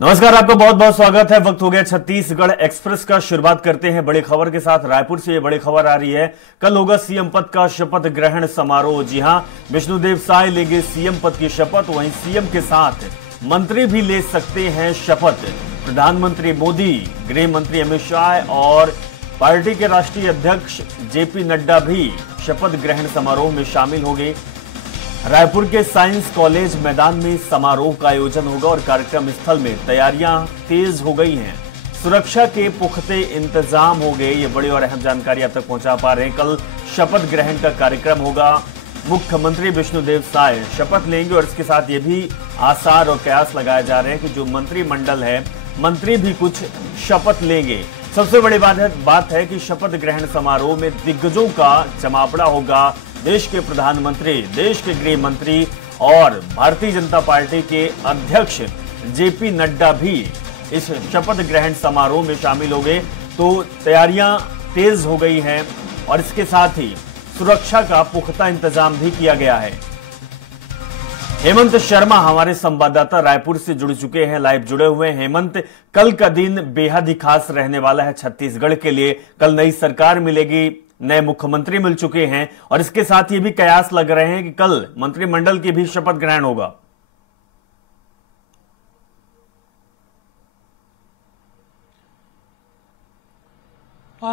नमस्कार, आपका बहुत बहुत स्वागत है। वक्त हो गया छत्तीसगढ़ एक्सप्रेस का। शुरुआत करते हैं बड़ी खबर के साथ। रायपुर से ये बड़ी खबर आ रही है, कल होगा सीएम पद का शपथ ग्रहण समारोह। जी हां, विष्णुदेव साय लेंगे सीएम पद की शपथ। वहीं सीएम के साथ मंत्री भी ले सकते हैं शपथ। प्रधानमंत्री मोदी, गृह मंत्री अमित शाह और पार्टी के राष्ट्रीय अध्यक्ष जेपी नड्डा भी शपथ ग्रहण समारोह में शामिल होंगे। रायपुर के साइंस कॉलेज मैदान में समारोह का आयोजन होगा और कार्यक्रम स्थल में तैयारियां तेज हो गई हैं। सुरक्षा के पुख्ते इंतजाम हो गए। ये बड़ी और अहम जानकारी आप तक पहुंचा पा रहे हैं। कल शपथ ग्रहण का कार्यक्रम होगा। मुख्यमंत्री विष्णुदेव साय शपथ लेंगे और इसके साथ ये भी आसार और कयास लगाए जा रहे हैं कि जो मंत्रिमंडल है, मंत्री भी कुछ शपथ लेंगे। सबसे बड़ी बात है कि शपथ ग्रहण समारोह में दिग्गजों का जमावड़ा होगा। देश के प्रधानमंत्री, देश के गृह मंत्री और भारतीय जनता पार्टी के अध्यक्ष जेपी नड्डा भी इस शपथ ग्रहण समारोह में शामिल हो गए। तो तैयारियां तेज हो गई हैं और इसके साथ ही सुरक्षा का पुख्ता इंतजाम भी किया गया है। हेमंत शर्मा हमारे संवाददाता रायपुर से जुड़ चुके हैं, लाइव जुड़े हुए हैं। हेमंत, कल का दिन बेहद ही खास रहने वाला है छत्तीसगढ़ के लिए। कल नई सरकार मिलेगी, नए मुख्यमंत्री मिल चुके हैं और इसके साथ ये भी कयास लग रहे हैं कि कल मंत्रिमंडल की भी शपथ ग्रहण होगा।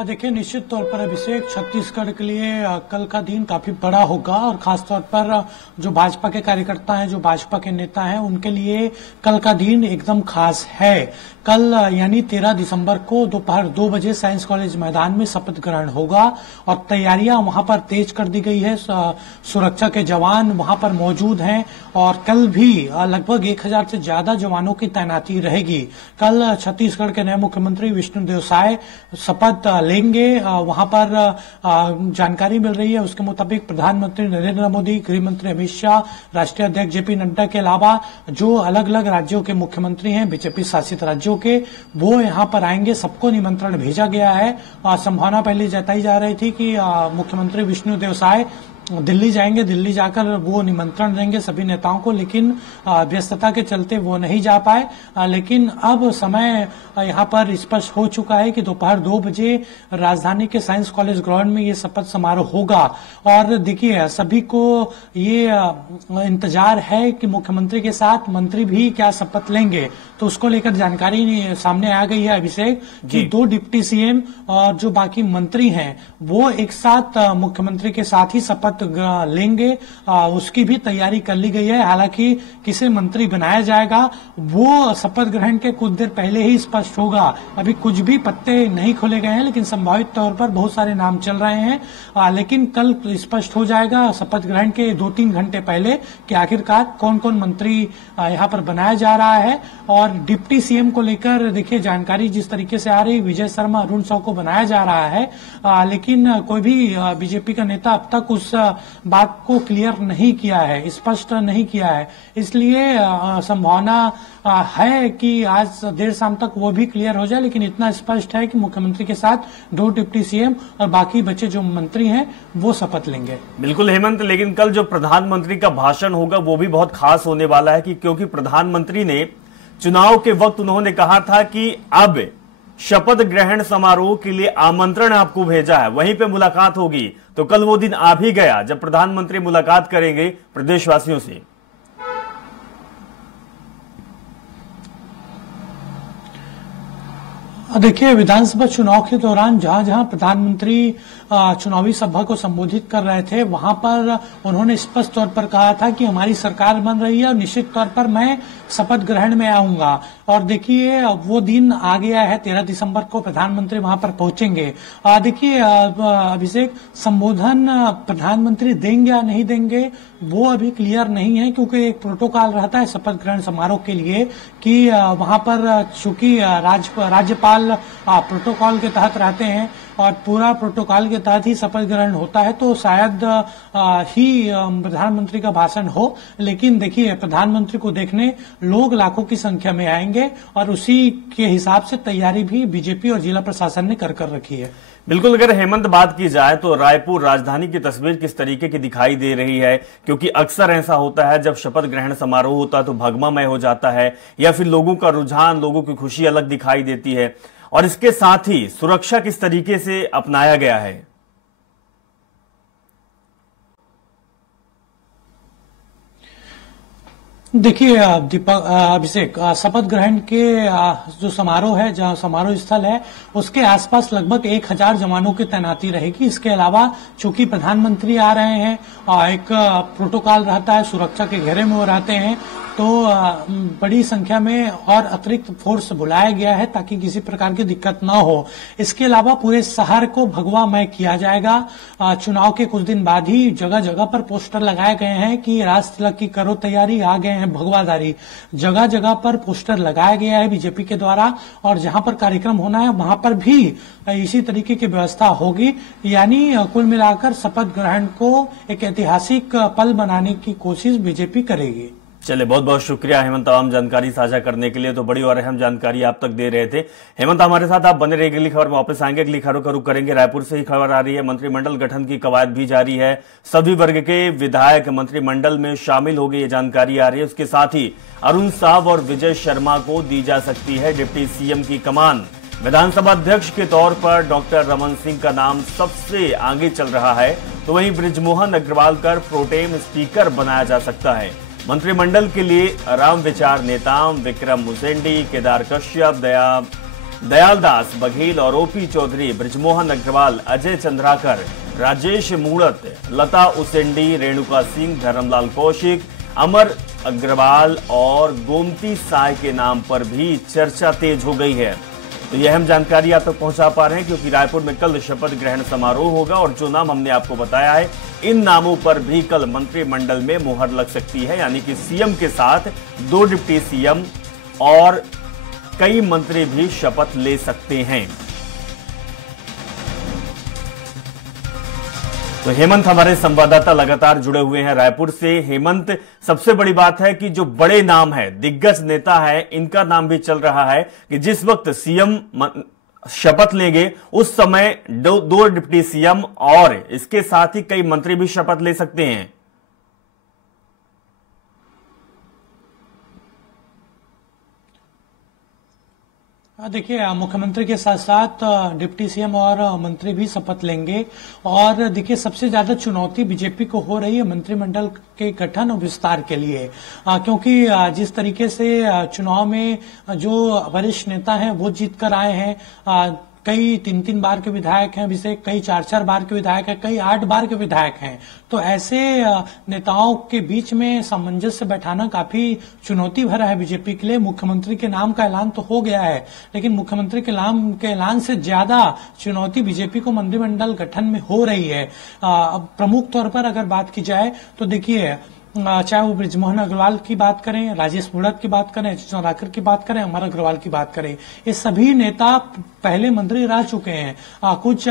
देखिए, निश्चित तौर पर अभिषेक, छत्तीसगढ़ के लिए कल का दिन काफी बड़ा होगा और खासतौर पर जो भाजपा के कार्यकर्ता हैं, जो भाजपा के नेता हैं, उनके लिए कल का दिन एकदम खास है। कल यानी 13 दिसंबर को दोपहर 2 बजे साइंस कॉलेज मैदान में शपथ ग्रहण होगा और तैयारियां वहां पर तेज कर दी गई है। सुरक्षा के जवान वहां पर मौजूद हैं और कल भी लगभग 1000 से ज्यादा जवानों की तैनाती रहेगी। कल छत्तीसगढ़ के नए मुख्यमंत्री विष्णुदेव साय शपथ लेंगे। वहां पर जानकारी मिल रही है, उसके मुताबिक प्रधानमंत्री नरेंद्र मोदी, गृह मंत्री अमित शाह, राष्ट्रीय अध्यक्ष जेपी नड्डा के अलावा जो अलग अलग राज्यों के मुख्यमंत्री हैं, बीजेपी शासित राज्यों के, वो यहां पर आएंगे। सबको निमंत्रण भेजा गया है। संभावना पहले जताई जा रही थी कि मुख्यमंत्री विष्णुदेव साय दिल्ली जाएंगे, दिल्ली जाकर वो निमंत्रण देंगे सभी नेताओं को, लेकिन व्यस्तता के चलते वो नहीं जा पाए। लेकिन अब समय यहाँ पर स्पष्ट हो चुका है कि दोपहर 2 बजे राजधानी के साइंस कॉलेज ग्राउंड में ये शपथ समारोह होगा। और देखिए, सभी को ये इंतजार है कि मुख्यमंत्री के साथ मंत्री भी क्या शपथ लेंगे। तो उसको लेकर जानकारी सामने आ गई है अभिषेक कि 2 डिप्टी सीएम और जो बाकी मंत्री हैं वो एक साथ मुख्यमंत्री के साथ ही शपथ लेंगे। उसकी भी तैयारी कर ली गई है। हालांकि किसे मंत्री बनाया जाएगा वो शपथ ग्रहण के कुछ देर पहले ही स्पष्ट होगा। अभी कुछ भी पत्ते नहीं खोले गए हैं, लेकिन संभावित तौर पर बहुत सारे नाम चल रहे हैं। लेकिन कल स्पष्ट हो जाएगा शपथ ग्रहण के 2-3 घंटे पहले कि आखिरकार कौन कौन मंत्री यहाँ पर बनाया जा रहा है। और डिप्टी सीएम को लेकर देखिए, जानकारी जिस तरीके से आ रही, विजय शर्मा, अरुण साव को बनाया जा रहा है। लेकिन कोई भी बीजेपी का नेता अब तक उस बात को क्लियर नहीं किया है, स्पष्ट नहीं किया है। इसलिए संभावना है कि आज देर शाम तक वो भी क्लियर हो जाए। लेकिन इतना स्पष्ट है कि मुख्यमंत्री के साथ 2 डिप्टी सीएम और बाकी बचे जो मंत्री हैं वो शपथ लेंगे। बिल्कुल हेमंत, लेकिन कल जो प्रधानमंत्री का भाषण होगा वो भी बहुत खास होने वाला है क्योंकि प्रधानमंत्री ने चुनाव के वक्त उन्होंने कहा था कि अब शपथ ग्रहण समारोह के लिए आमंत्रण आपको भेजा है, वहीं पे मुलाकात होगी। तो कल वो दिन आ भी गया जब प्रधानमंत्री मुलाकात करेंगे प्रदेशवासियों से। देखिए, विधानसभा चुनाव के दौरान जहां जहां प्रधानमंत्री चुनावी सभा को संबोधित कर रहे थे, वहां पर उन्होंने स्पष्ट तौर पर कहा था कि हमारी सरकार बन रही है और निश्चित तौर पर मैं शपथ ग्रहण में आऊंगा। और देखिए, वो दिन आ गया है, 13 दिसंबर को प्रधानमंत्री वहां पर पहुंचेंगे। देखिए अभिषेक, संबोधन प्रधानमंत्री देंगे या नहीं देंगे वो अभी क्लियर नहीं है, क्योंकि एक प्रोटोकॉल रहता है शपथ ग्रहण समारोह के लिए कि वहां पर चूंकि राज्यपाल प्रोटोकॉल के तहत रहते हैं, और पूरा प्रोटोकॉल के तहत ही शपथ ग्रहण होता है, तो शायद ही प्रधानमंत्री का भाषण हो। लेकिन देखिए, प्रधानमंत्री को देखने लोग लाखों की संख्या में आएंगे और उसी के हिसाब से तैयारी भी बीजेपी और जिला प्रशासन ने कर रखी है। बिल्कुल, अगर हेमंत बात की जाए तो रायपुर राजधानी की तस्वीर किस तरीके की दिखाई दे रही है, क्योंकि अक्सर ऐसा होता है जब शपथ ग्रहण समारोह होता है तो भगवामय हो जाता है या फिर लोगों का रुझान, लोगों की खुशी अलग दिखाई देती है। और इसके साथ ही सुरक्षा किस तरीके से अपनाया गया है? देखिए दीपक, अभिषेक, शपथ ग्रहण के जो समारोह है, जहां समारोह स्थल है, उसके आसपास लगभग 1000 जवानों की तैनाती रहेगी। इसके अलावा चूंकि प्रधानमंत्री आ रहे हैं, एक प्रोटोकॉल रहता है, सुरक्षा के घेरे में वो रहते हैं, तो बड़ी संख्या में और अतिरिक्त फोर्स बुलाया गया है ताकि किसी प्रकार की दिक्कत न हो। इसके अलावा पूरे शहर को भगवामय किया जाएगा। चुनाव के कुछ दिन बाद ही जगह जगह पर पोस्टर लगाए गए हैं कि राज तिलक की करो तैयारी, आ गए हैं भगवाधारी। जगह जगह पर पोस्टर लगाया गया है बीजेपी के द्वारा, और जहां पर कार्यक्रम होना है वहां पर भी इसी तरीके की व्यवस्था होगी। यानी कुल मिलाकर शपथ ग्रहण को एक ऐतिहासिक पल बनाने की कोशिश बीजेपी करेगी। चलिए, बहुत बहुत शुक्रिया हेमंत, तमाम जानकारी साझा करने के लिए। तो बड़ी और अहम जानकारी आप तक दे रहे थे हेमंत। हमारे साथ आप बने रहिए, अगली खबर में वापस आएंगे। अगली खबरों का रुख करेंगे रायपुर से ही खबर आ रही है। मंत्रिमंडल गठन की कवायद भी जारी है, सभी वर्ग के विधायक मंत्रिमंडल में शामिल हो गए, ये जानकारी आ रही है। उसके साथ ही अरुण साव और विजय शर्मा को दी जा सकती है डिप्टी सीएम की कमान। विधानसभा अध्यक्ष के तौर पर डॉक्टर रमन सिंह का नाम सबसे आगे चल रहा है, तो वहीं बृजमोहन अग्रवाल कर प्रोटेम स्पीकर बनाया जा सकता है। मंत्रिमंडल के लिए राम विचार नेताम विक्रम मुसेंडी, केदार कश्यप, दयाल दास बघेल और ओपी चौधरी, बृजमोहन अग्रवाल, अजय चंद्राकर, राजेश मूणत, लता उसेंडी, रेणुका सिंह, धर्मलाल कौशिक, अमर अग्रवाल और गोमती साय के नाम पर भी चर्चा तेज हो गई है। तो यह हम जानकारी आप तक पहुंचा पा रहे हैं क्योंकि रायपुर में कल शपथ ग्रहण समारोह होगा और जो नाम हमने आपको बताया है, इन नामों पर भी कल मंत्रिमंडल में मुहर लग सकती है। यानी कि सीएम के साथ 2 डिप्टी सीएम और कई मंत्री भी शपथ ले सकते हैं। तो हेमंत हमारे संवाददाता लगातार जुड़े हुए हैं रायपुर से। हेमंत, सबसे बड़ी बात है कि जो बड़े नाम है, दिग्गज नेता है, इनका नाम भी चल रहा है कि जिस वक्त सीएम शपथ लेंगे उस समय 2 डिप्टी सीएम और इसके साथ ही कई मंत्री भी शपथ ले सकते हैं। देखिए, मुख्यमंत्री के साथ साथ डिप्टी सीएम और मंत्री भी शपथ लेंगे। और देखिए, सबसे ज्यादा चुनौती बीजेपी को हो रही है मंत्रिमंडल के गठन और विस्तार के लिए, क्योंकि जिस तरीके से चुनाव में जो वरिष्ठ नेता हैं वो जीत कर आए हैं, कई 3-3 बार के विधायक हैं, अभिषेक, कई 4-4 बार के विधायक हैं, कई 8 बार के विधायक हैं। तो ऐसे नेताओं के बीच में सामंजस्य बैठाना काफी चुनौती भरा है बीजेपी के लिए। मुख्यमंत्री के नाम का ऐलान तो हो गया है, लेकिन मुख्यमंत्री के नाम के ऐलान से ज्यादा चुनौती बीजेपी को मंत्रिमंडल गठन में हो रही है। प्रमुख तौर पर अगर बात की जाए तो देखिए, चाहे वो बृजमोहन अग्रवाल की बात करें, राजेश मूणत की बात करें, चंद्राकर की बात करें, अमर अग्रवाल की बात करें, ये सभी नेता पहले मंत्री रह चुके हैं। कुछ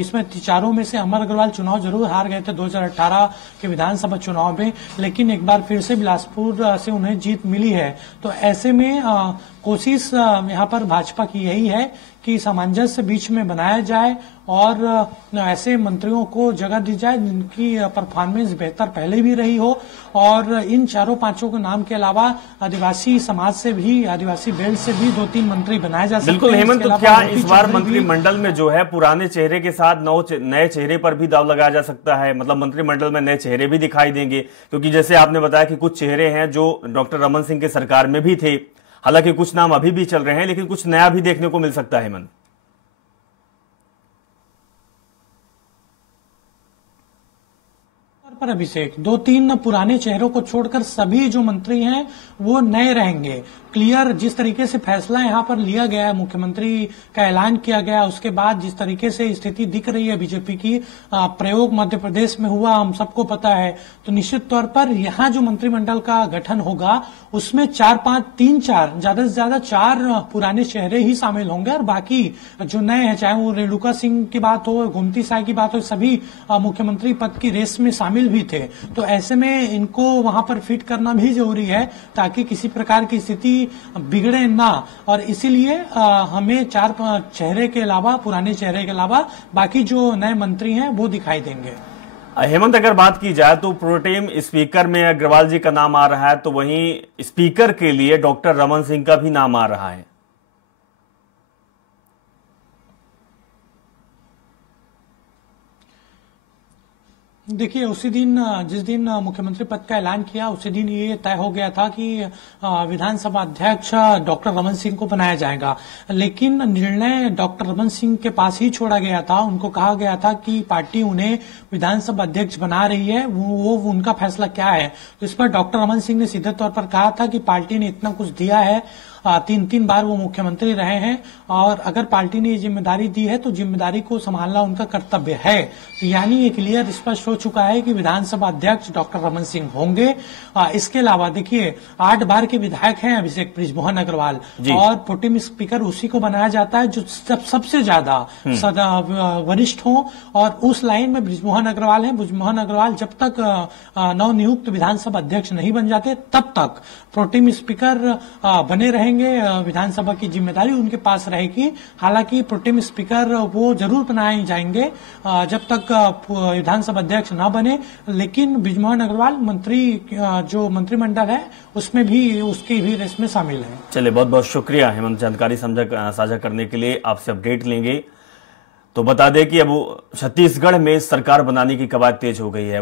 इसमें चारों में से अमर अग्रवाल चुनाव जरूर हार गए थे 2018 के विधानसभा चुनाव में, लेकिन एक बार फिर से बिलासपुर से उन्हें जीत मिली है। तो ऐसे में कोशिश यहाँ पर भाजपा की यही है कि सामंजस्य बीच में बनाया जाए और ऐसे मंत्रियों को जगह दी जाए जिनकी परफॉर्मेंस बेहतर पहले भी रही हो। और इन 4-5 के नाम के अलावा आदिवासी समाज से भी, आदिवासी बेल्ट से भी 2-3 मंत्री बनाए जा सकते हैं। बिल्कुल हेमंत, तो क्या इस बार मंत्रिमंडल में जो है पुराने चेहरे के साथ नए चेहरे पर भी दाव लगाया जा सकता है? मतलब मंत्रिमंडल में नए चेहरे भी दिखाई देंगे, क्योंकि जैसे आपने बताया कि कुछ चेहरे हैं जो डॉक्टर रमन सिंह के सरकार में भी थे, हालांकि कुछ नाम अभी भी चल रहे हैं, लेकिन कुछ नया भी देखने को मिल सकता है। हेमंत, पर अभिषेक, 2-3 पुराने चेहरों को छोड़कर सभी जो मंत्री हैं वो नए रहेंगे। क्लियर जिस तरीके से फैसला यहाँ पर लिया गया है, मुख्यमंत्री का ऐलान किया गया, उसके बाद जिस तरीके से स्थिति दिख रही है बीजेपी की, प्रयोग मध्य प्रदेश में हुआ, हम सबको पता है। तो निश्चित तौर पर यहाँ जो मंत्रिमंडल का गठन होगा उसमें 4 ज्यादा से ज्यादा 4 पुराने चेहरे ही शामिल होंगे और बाकी जो नए हैं, चाहे वो रेणुका सिंह की बात हो, गोमती साय की बात हो, सभी मुख्यमंत्री पद की रेस में शामिल भी थे। तो ऐसे में इनको वहां पर फिट करना भी जरूरी है ताकि किसी प्रकार की स्थिति बिगड़े ना, और इसीलिए हमें 4 चेहरे के अलावा, पुराने चेहरे के अलावा बाकी जो नए मंत्री हैं वो दिखाई देंगे। हेमंत, अगर बात की जाए तो प्रोटेम स्पीकर में अग्रवाल जी का नाम आ रहा है, तो वहीं स्पीकर के लिए डॉक्टर रमन सिंह का भी नाम आ रहा है। देखिए, उसी दिन जिस दिन मुख्यमंत्री पद का ऐलान किया उसी दिन ये तय हो गया था कि विधानसभा अध्यक्ष डॉक्टर रमन सिंह को बनाया जाएगा, लेकिन निर्णय डॉक्टर रमन सिंह के पास ही छोड़ा गया था। उनको कहा गया था कि पार्टी उन्हें विधानसभा अध्यक्ष बना रही है, वो उनका फैसला क्या है। तो इस पर डॉक्टर रमन सिंह ने सीधे तौर पर कहा था कि पार्टी ने इतना कुछ दिया है, 3 बार वो मुख्यमंत्री रहे हैं और अगर पार्टी ने ये जिम्मेदारी दी है तो जिम्मेदारी को संभालना उनका कर्तव्य है। तो यानी ये क्लियर स्पष्ट हो चुका है कि विधानसभा अध्यक्ष डॉक्टर रमन सिंह होंगे। इसके अलावा देखिए 8 बार के विधायक हैं अभिषेक बृजमोहन अग्रवाल, और प्रोटेम स्पीकर उसी को बनाया जाता है जो सबसे ज्यादा वरिष्ठ हो, और उस लाइन में बृजमोहन अग्रवाल हैं। बृजमोहन अग्रवाल जब तक नवनियुक्त विधानसभा अध्यक्ष नहीं बन जाते तब तक प्रोटेम स्पीकर बने रहेंगे, विधानसभा की जिम्मेदारी उनके पास रहेगी। हालांकि प्रोटेम स्पीकर वो जरूर बनाए जाएंगे जब तक विधानसभा अध्यक्ष ना बने, लेकिन बृजमोहन अग्रवाल जो मंत्रिमंडल है उसमें भी उसकी भी रेस में शामिल है। चलिए, बहुत बहुत शुक्रिया हेमंत, जानकारी साझा करने के लिए। आपसे अपडेट लेंगे तो बता दें कि अब छत्तीसगढ़ में सरकार बनाने की कवायद तेज हो गई है।